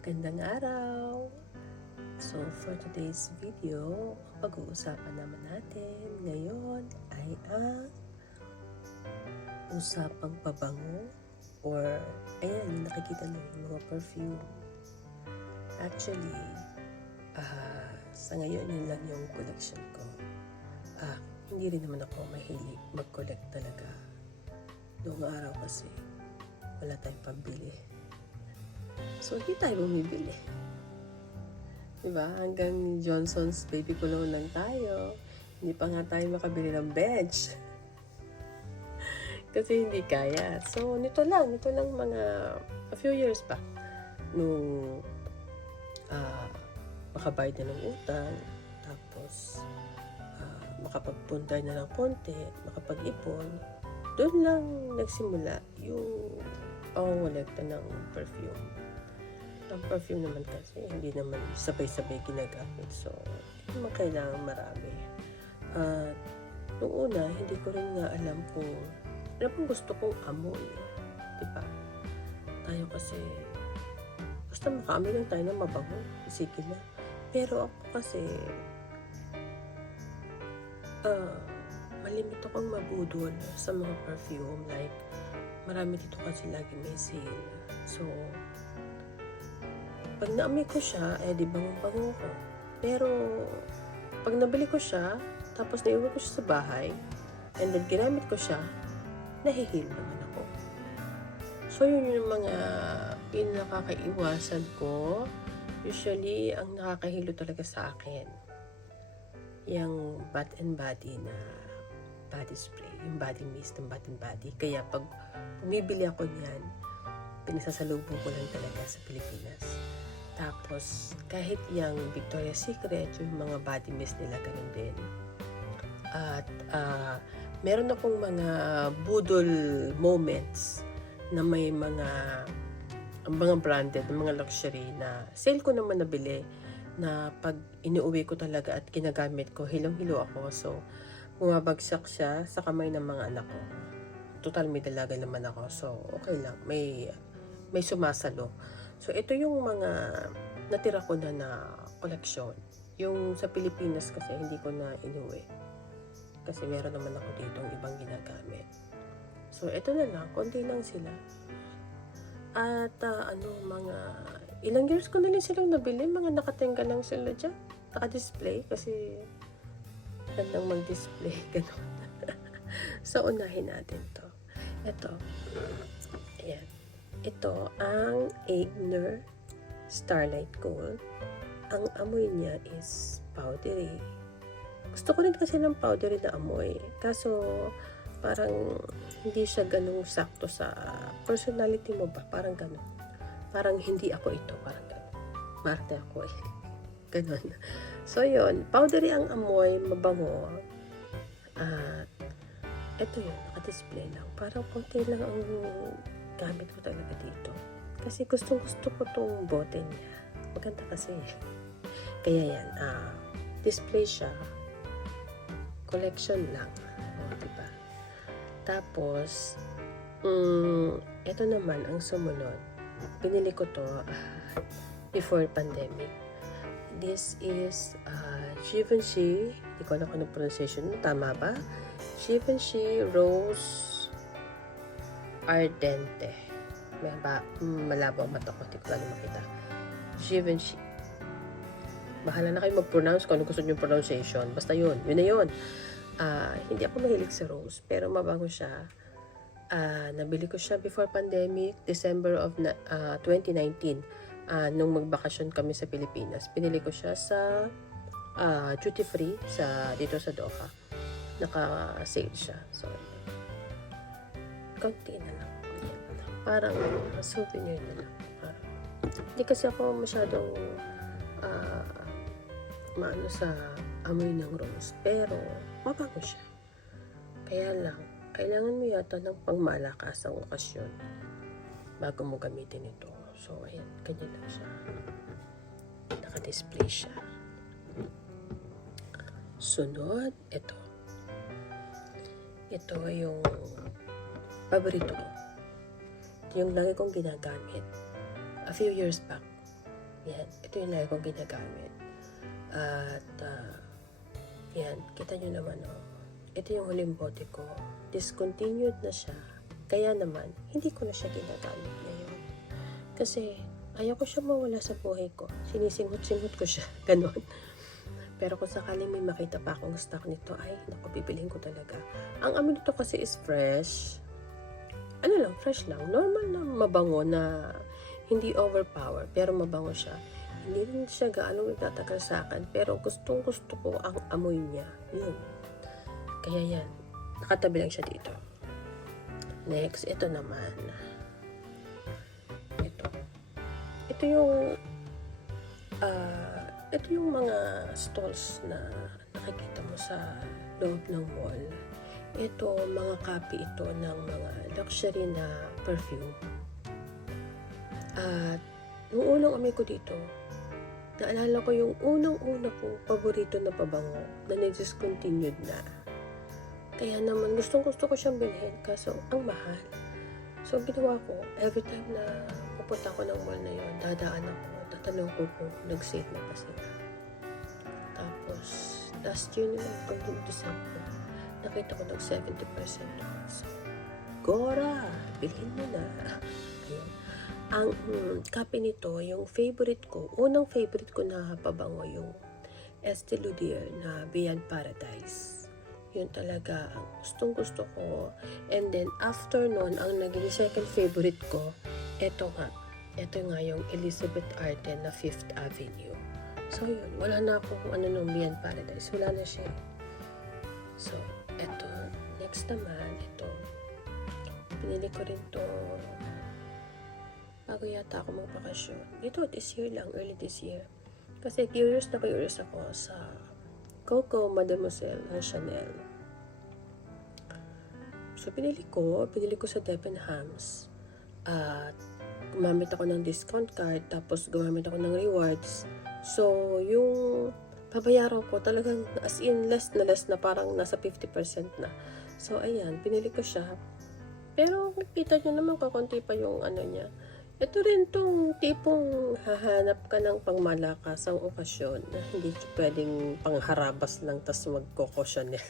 Gandang araw! So, for today's video, pag-uusapan naman natin ngayon ay ang usapang pabango or ayan, nakikita niyo yung mga perfume. Actually, sa ngayon yun lang yung collection ko. Hindi rin naman ako mahilig mag-collect talaga. Noong araw kasi, wala tayong pambili. So, hindi tayo bumibili. Diba? Hanggang Johnson's Baby Cologne lang tayo. Hindi pa nga tayo makabili ng bench. Kasi hindi kaya. So, nito lang mga a few years back. Nung makabayad na ng utang, tapos makapagpunta na ng konti, makapag-ipon, doon lang nagsimula yung pangongolekta ng perfume. Ang perfume naman kasi, hindi naman sabay-sabay ginagamit. So, hindi naman kailangan marami. At noong una, hindi ko rin nga alam kung ano pong gusto kong amoy. Diba? Tayo kasi, basta makaamoy lang tayo ng mabango. Sige na. Pero ako kasi, malimit akong mabudol sa mga perfume. Like, marami dito kasi lagi may sale. So, pag naamoy ko siya, di bango-bango ko. Pero, pag nabili ko siya, tapos naiwan ko siya sa bahay, and then ginamit ko siya, nahihilo naman ako. So, yun yung mga pinakakaiwasan ko. Usually, ang nakakahilo talaga sa akin, yung Bath and Body na body spray, yung body mist ng Bath and Body. Kaya pag bumibili ako niyan, pinasasalubong ko lang talaga sa Pilipinas. Tapos, kahit yung Victoria's Secret, yung mga body mist nila, ganun din. At meron akong mga budol moments na may mga branded, mga luxury na sale ko naman nabili na pag inuuwi ko talaga at ginagamit ko, hilong-hilo ako. So, bumabagsak siya sa kamay ng mga anak ko. Total may dalaga naman ako. So, okay lang. May sumasalo. So, ito yung mga natira ko na koleksyon. Yung sa Pilipinas kasi hindi ko na inuwi. Kasi meron naman ako dito ibang ginagamit. So, ito na lang. Konti lang sila. At mga ilang years ko na rin silang nabili. Mga nakatingga lang sila dyan. Naka-display kasi gandang mag-display. Ganun. So, unahin natin to. Ito. Ayan. Ito ang Aigner Starlight Gold. Ang amoy niya is powdery. Gusto ko rin kasi ng powdery na amoy. Kaso, parang hindi siya ganun sakto sa personality mo ba? Parang ganun. Parang hindi ako ito. Parang ganun. Marte ako eh. Ganun. So, yun. Powdery ang amoy. Mabango. Ito yun. Naka-display lang. Parang konti lang ang gamit ko talaga dito. Kasi gustong-gusto ko tong bote niya. Maganda kasi. Kaya yan. Display siya. Collection lang. Diba? Tapos, ito naman ang sumunod. Pinili ko to before pandemic. This is Givenchy. Hindi ko alam kung anong pronunciation. Tama ba? Givenchy Rose Ardente. Malabo ang mata ko. Hindi ko lang makita. Givenchy. Bahala na kayo mag-pronounce kung ano gusto nyo pronunciation. Basta yun. Yun na yun. Hindi ako mahilig sa rose. Pero mabango siya. Nabili ko siya before pandemic. December of 2019. Nung magbakasyon kami sa Pilipinas. Pinili ko siya sa duty free dito sa Doha. Naka-sale siya. So, konti na lang. Parang souvenir na lang. Hindi kasi ako masyadong maano sa amoy ng rose. Pero, mabango siya. Kaya lang, kailangan mo yata ng pangmalakasang okasyon bago mo gamitin ito. So, ayan. Ganyan lang siya. Naka-display siya. Sunod, ito. Ito yung paborito ko. Ito yung lagi kong ginagamit. A few years back. Yan, ito yung lagi kong ginagamit. At, yan, kita nyo naman, oh. Ito yung huling bote ko. Discontinued na siya. Kaya naman, hindi ko na siya ginagamit ngayon. Kasi, ayaw ko siya mawala sa buhay ko. Sinisinghot-singhot ko siya. Ganon. Pero kung sakaling may makita pa akong stock nito, ay, naku, bibilhin ko talaga. Ang amoy nito kasi is fresh. Ano lang, fresh lang. Normal na mabango na hindi overpower, pero mabango siya. Hindi rin siya gaano nagtatagal sa akin, pero gustong gusto ko ang amoy niya. Yun. Kaya yan. Nakatabi lang siya dito. Next, ito naman. Ito yung ito yung mga stalls na nakikita mo sa loob ng mall. Ito, mga copy ito ng mga luxury na perfume. At nung unang amoy ko dito, naalala ko yung unang-una kong paborito na pabango na discontinued na. Kaya naman, gustong-gusto ko siyang bilhin kaso ang mahal. So, ginawa ko, every time na pupunta ko ng mall na yun, dadaan ako, tatanong ko kung nag-save na pa sila. Tapos, last year naman, pag December, nakita ko ng 70% off. So, Gora, bilhin mo na. Ayan. Ang copy nito, yung favorite ko, unang favorite ko na pabango, yung Estee Lauder na Beyond Paradise. Yun talaga ang gustong gusto ko. And then, after nun, ang naging second favorite ko, ito nga yung Elizabeth Arden na Fifth Avenue. So, yun. Wala na akong nung Beyond Paradise. Wala na siya. So, ito. Next naman, ito. Pinili ko rin to bago yata ako magpakasyon. Ito, this year lang. Early this year. Kasi curious ako sa Coco Mademoiselle ng Chanel. So, pinili ko sa Debenhams. At gumamit ako ng discount card, tapos gumamit ako ng rewards. So, yung babayaran ko talagang as in less na parang nasa 50% na. So, ayan, pinili ko siya. Pero, kita nyo naman kakunti pa yung niya. Ito rin tong tipong hahanap ka ng pangmalakasang okasyon na hindi pwedeng pangharabas lang tas magkoko Chanel.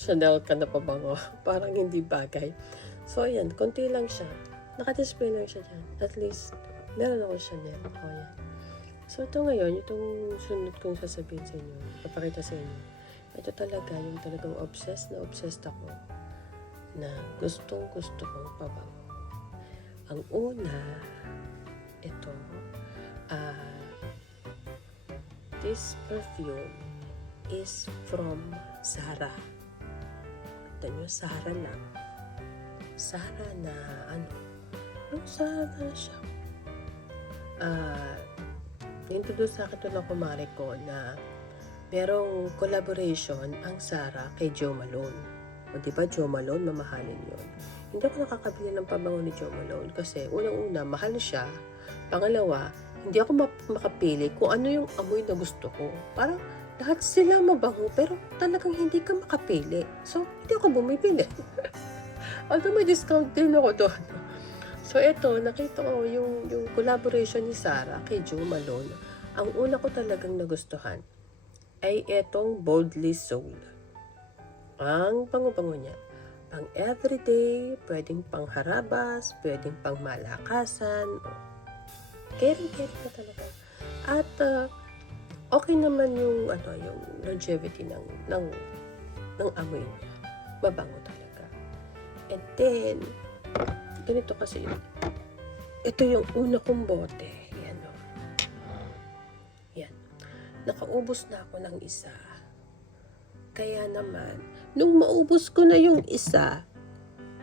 Chanel ka na pabango. Parang hindi bagay. So, ayan, konti lang siya. Naka-display lang siya dyan. At least, meron ako Chanel. O, yan. So, ito ngayon, itong sunod kong sasabihin sa inyo, papakita sa inyo. Ito talaga, yung talagang obsessed ako na gustong kong pabango. Ang una, ito, this perfume is from Zara. Ito nyo, Zara lang. Zara na, yung Zara na siya. Introduce sa akin ito ng kumare ko na merong collaboration ang Zara kay Jo Malone. O diba, Jo Malone, mamahalin yun. Hindi ako nakakabili ng pabango ni Jo Malone kasi unang-una, mahal siya. Pangalawa, hindi ako makapili kung ano yung amoy na gusto ko. Parang lahat sila mabango pero talagang hindi ka makapili. So, hindi ako bumibili. Although may discount din ako doon. So, ito, nakita ko yung collaboration ni Zara kay Jo Malone. Ang una ko talagang nagustuhan ay etong Boldly Sold. Ang bango-bango niya. Pang everyday, pwedeng pang harabas, pwedeng pang malakasan. Caring na talaga. At okay naman yung yung longevity ng amoy niya. Mabango talaga. And then, ganito kasi yun. Ito yung una kong bote. Yan o. Yan. Nakaubos na ako ng isa. Kaya naman, nung maubos ko na yung isa,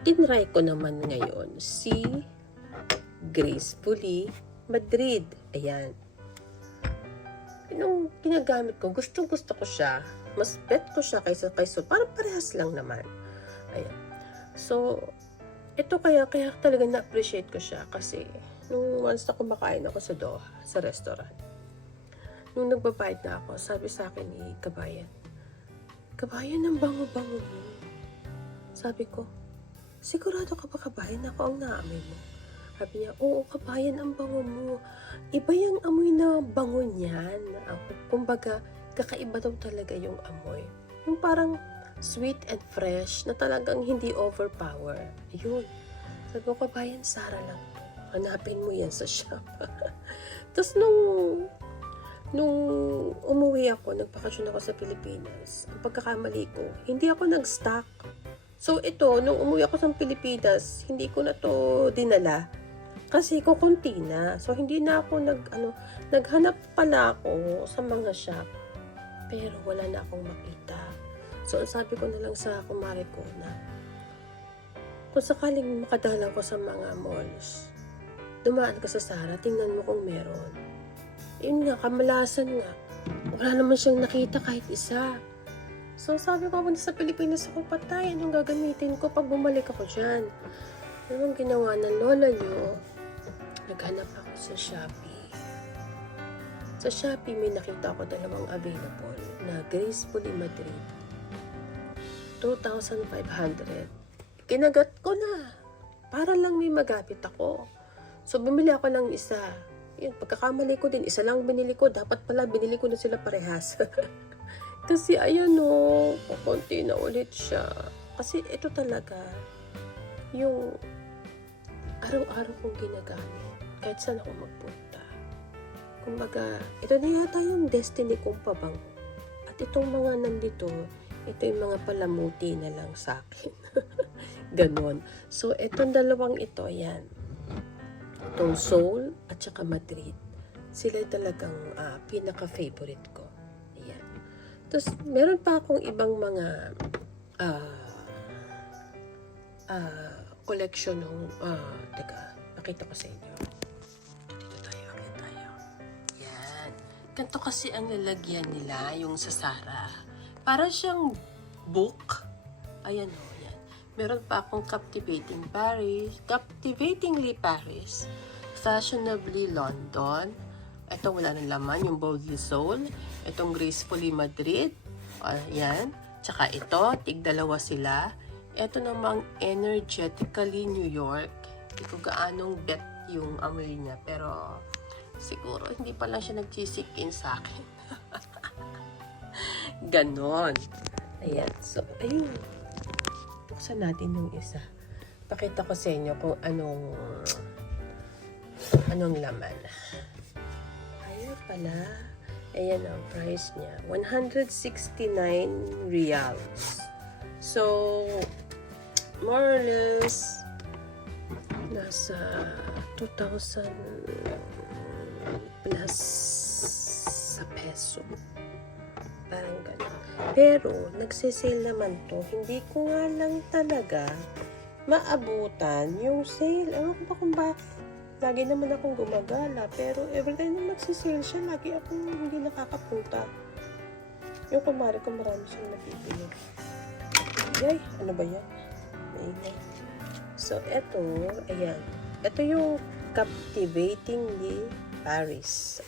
tinry ko naman ngayon si Gracefully Madrid. Ayan. Nung ginagamit ko, gustong-gusto ko siya. Mas bet ko siya kaysa parang parehas lang naman. Ayan. So, ito kaya talaga na-appreciate ko siya kasi nung once na kumakain ako sa Doha, sa restaurant, nung nagbabayad na ako, sabi sa akin ni Kabayan, ang bango-bango mo. Sabi ko, sigurado ka ba Kabayan ako ang naamoy mo? Sabi niya, oo, kabayan, ang bango mo. Iba yung amoy na bango niyan. Kumbaga, kakaiba daw talaga yung amoy. Yung parang sweet and fresh na talagang hindi overpower. Yun. Sabi ko, kabayan, Sara lang to. Hanapin mo yan sa shop. Tapos nung umuwi ako, nagpakasyon ako sa Pilipinas, ang pagkakamali ko, hindi ako nag-stock. So ito, nung umuwi ako sa Pilipinas, hindi ko na to dinala. Kasi kukunti na. So hindi na ako naghanap pala ako sa mga shop. Pero wala na akong makita. So sabi ko na lang sa kumare ko na, kung sakaling makadala ko sa mga malls, dumaan ka sa Sara, tingnan mo kung meron. Yun nga, kamalasan nga. Wala naman siyang nakita kahit isa. So sabi ko, sa Pilipinas ako, patay, anong gagamitin ko pag bumalik ako dyan? Anong ginawa ng lola nyo? Naghanap ako sa Shopee. Sa Shopee, may nakita ako dalawang available na Gracefully Madrid. 2,500. Kinagat ko na. Para lang may magamit ako. So, bumili ako ng isa. Yun, pagkakamali ko din, isa lang binili ko. Dapat pala, binili ko na sila parehas. Kasi, ayan o, kukunti na ulit siya. Kasi, ito talaga, yung araw-araw kong ginagamit. Kahit saan ako magpunta. Kumbaga, ito na yata yung destiny kong pabango. At itong mga nandito, ito yung mga palamuti na lang sa akin. Ganon. So, itong dalawang ito, ayan. Itong Seoul at saka Madrid. Sila talagang pinaka-favorite ko. Ayan. Tapos, meron pa akong ibang mga collection ng, teka, pakita ko sa inyo. Dito tayo. Ayan. Ganito kasi ang lalagyan nila, yung sa Sara. Para siyang book. Ayan o. Meron pa akong Captivatingly Paris, Fashionably London. Ito wala ng laman, yung Boldly Soul. Itong Gracefully Madrid. Ayan. Tsaka ito, tig-dalawa sila. Ito namang Energetically New York. Hindi ko gaanong bet yung amoy niya. Pero siguro hindi pa lang siya nag-sink-in sa akin. Ganon. Ayan. So, ayun. Buksan natin yung isa. Pakita ko sa inyo kung anong laman. Ayun pala. Ayan ang price niya. 169 reals. So, more or less, nasa 2,000 plus sa peso. Parang gano'n. Pero, nagsisale naman to. Hindi ko nga lang talaga maabutan yung sale. Ewan ko ba kung bakit. Lagi naman akong gumagala. Pero, every time na nagsisale siya, lagi akong hindi nakakapunta. Yung kumari ko, marami siyang napipili. Yay! Ano ba yan? Maingay. So, eto, ayan. Ito yung Captivatingly Paris.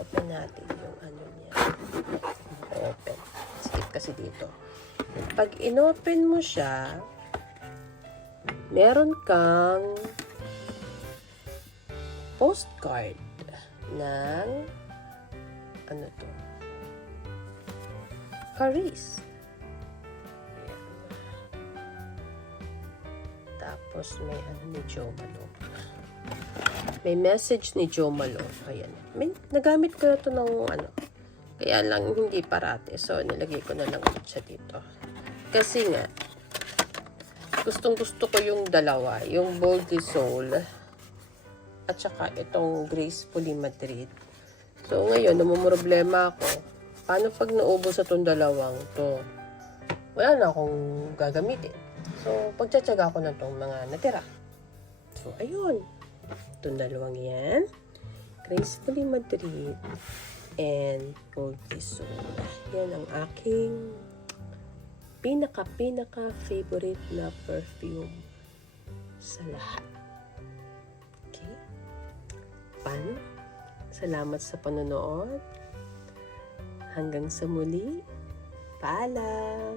Open natin yung ano niya. Open. Skip kasi dito. Pag inopen mo siya, meron kang postcard ng ano to? Paris. Ayan. Tapos may ano ni Jo Malone. May message ni Jo Malone. Ayan. Nagamit ko na ito ng ano. Kaya lang hindi parate. So, nilagay ko na lang siya dito. Kasi nga, gustong-gusto ko yung dalawa. Yung Boldly Soul at saka itong Gracefully Madrid. So, ngayon, namumroblema ako. Paano pag naubos sa itong dalawang to? Wala na akong gagamitin. So, pagtsatsaga ko na itong mga natira. So, ayun. Itong dalawang yan. Gracefully Madrid and Boldly Soul. Yan ang aking pinaka favorite na perfume sa lahat. Okay? Paano? Salamat sa panonood. Hanggang sa muli. Paalam!